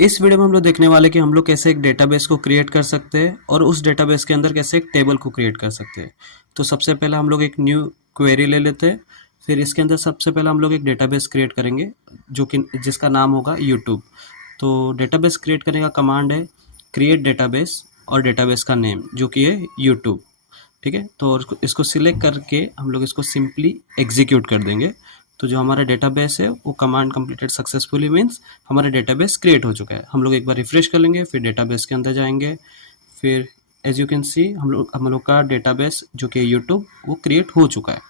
इस वीडियो में हम लोग देखने वाले कि हम लोग कैसे एक डेटाबेस को क्रिएट कर सकते हैं और उस डेटाबेस के अंदर कैसे एक टेबल को क्रिएट कर सकते हैं। तो सबसे पहले हम लोग एक न्यू क्वेरी ले लेते हैं। फिर इसके अंदर सबसे पहले हम लोग एक डेटाबेस क्रिएट करेंगे जो कि जिसका नाम होगा यूट्यूब। तो डेटाबेस क्रिएट करने का कमांड है क्रिएट डेटाबेस और डेटाबेस का नेम जो कि है यूट्यूब। ठीक है, तो इसको सिलेक्ट करके हम लोग इसको सिंपली एग्जीक्यूट कर देंगे। तो जो हमारा डेटाबेस है वो कमांड कंप्लीटेड सक्सेसफुली मीन्स हमारा डेटाबेस क्रिएट हो चुका है। हम लोग एक बार रिफ्रेश कर लेंगे, फिर डेटाबेस के अंदर जाएंगे। फिर एज यू कैन सी हम लोग का डेटाबेस जो कि यूट्यूब वो क्रिएट हो चुका है।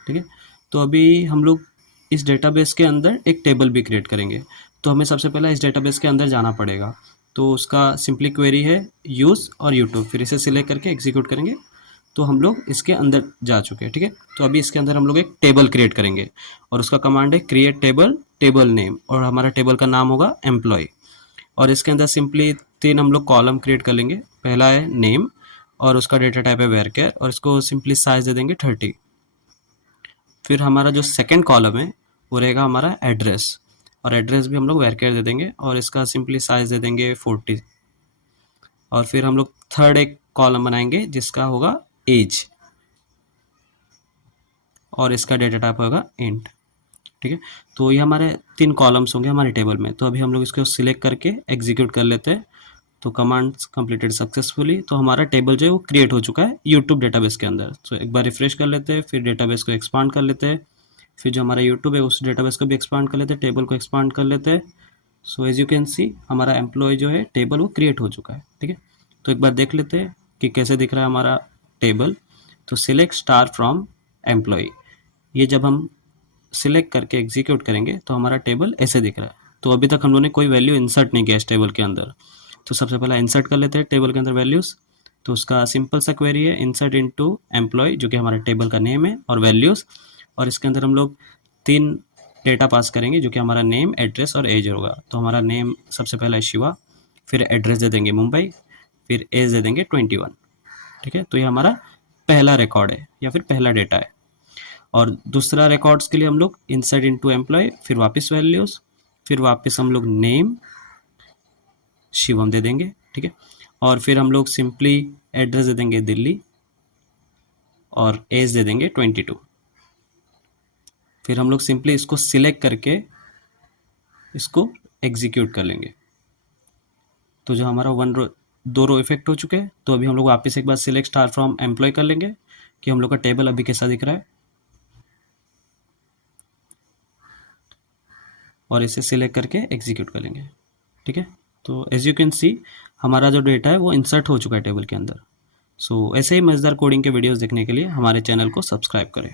ठीक है, तो अभी हम लोग इस डेटाबेस के अंदर एक टेबल भी क्रिएट करेंगे। तो हमें सबसे पहले इस डेटाबेस के अंदर जाना पड़ेगा। तो उसका सिंपली क्वेरी है यूज़ और यूट्यूब, फिर इसे सिलेक्ट करके एग्जीक्यूट करेंगे तो हम लोग इसके अंदर जा चुके हैं। ठीक है, तो अभी इसके अंदर हम लोग एक टेबल क्रिएट करेंगे और उसका कमांड है क्रिएट टेबल टेबल नेम, और हमारा टेबल का नाम होगा एम्प्लॉय। और इसके अंदर सिंपली 3 हम लोग कॉलम क्रिएट कर लेंगे। पहला है नेम और उसका डेटा टाइप है वेरकेर और इसको सिंपली साइज दे देंगे 30। फिर हमारा जो सेकेंड कॉलम है वो रहेगा हमारा एड्रेस, और एड्रेस भी हम लोग वेरकेर दे देंगे और इसका सिंपली साइज दे देंगे 40। और फिर हम लोग थर्ड एक कॉलम बनाएंगे जिसका होगा एज और इसका डेटा टाइप होगा इंट। ठीक है, तो ये हमारे 3 कॉलम्स होंगे हमारे टेबल में। तो अभी हम लोग इसको सिलेक्ट करके एग्जीक्यूट कर लेते हैं। तो कमांड्स कंप्लीटेड सक्सेसफुली। तो हमारा टेबल जो है वो क्रिएट हो चुका है यूट्यूब डेटाबेस के अंदर। तो एक बार रिफ्रेश कर लेते हैं, फिर डेटाबेस को एक्सपांड कर लेते हैं। फिर जो हमारा यूट्यूब है उस डेटाबेस को भी एक्सपांड कर लेते हैं, टेबल को एक्सपांड कर लेते हैं। So as you can see हमारा एम्प्लॉय जो है टेबल वो क्रिएट हो चुका है। ठीक है, तो एक बार देख लेते हैं कि कैसे दिख रहा है हमारा टेबल। तो सिलेक्ट स्टार फ्रॉम एम्प्लॉय, ये जब हम सिलेक्ट करके एग्जीक्यूट करेंगे तो हमारा टेबल ऐसे दिख रहा है। तो अभी तक हम लोगों ने कोई वैल्यू इंसर्ट नहीं किया इस टेबल के अंदर। तो सबसे पहले इंसर्ट कर लेते हैं टेबल के अंदर वैल्यूज़। तो उसका सिंपल सा क्वेरी है इंसर्ट इनटू एम्प्लॉय जो कि हमारे टेबल का नेम है और वैल्यूज़। और इसके अंदर हम लोग 3 डेटा पास करेंगे जो कि हमारा नेम, एड्रेस और एज होगा। तो हमारा नेम सबसे पहला है शिवा, फिर एड्रेस दे देंगे मुंबई, फिर एज दे देंगे 21। ठीक है, तो ये हमारा पहला रिकॉर्ड है या फिर पहला डेटा है। और दूसरा रिकॉर्ड्स के लिए हम लोग इंसर्ट इनटू एम्प्लॉय, फिर वापस वैल्यूज़, फिर वापस हम लोग नेम शिवम दे देंगे। ठीक है, और फिर हम लोग सिंपली एड्रेस दे देंगे दिल्ली और एज दे देंगे 22। फिर हम लोग सिंपली इसको सिलेक्ट करके इसको एग्जीक्यूट कर लेंगे। तो जो हमारा 2 रो इफेक्ट हो चुके हैं। तो अभी हम लोग वापस एक बार सिलेक्ट स्टार फ्रॉम एम्प्लॉय कर लेंगे कि हम लोग का टेबल अभी कैसा दिख रहा है, और इसे सिलेक्ट करके एग्जीक्यूट कर लेंगे। ठीक है, तो एज यू कैन सी हमारा जो डेटा है वो इंसर्ट हो चुका है टेबल के अंदर। सो ऐसे ही मज़ेदार कोडिंग के वीडियोस देखने के लिए हमारे चैनल को सब्सक्राइब करें।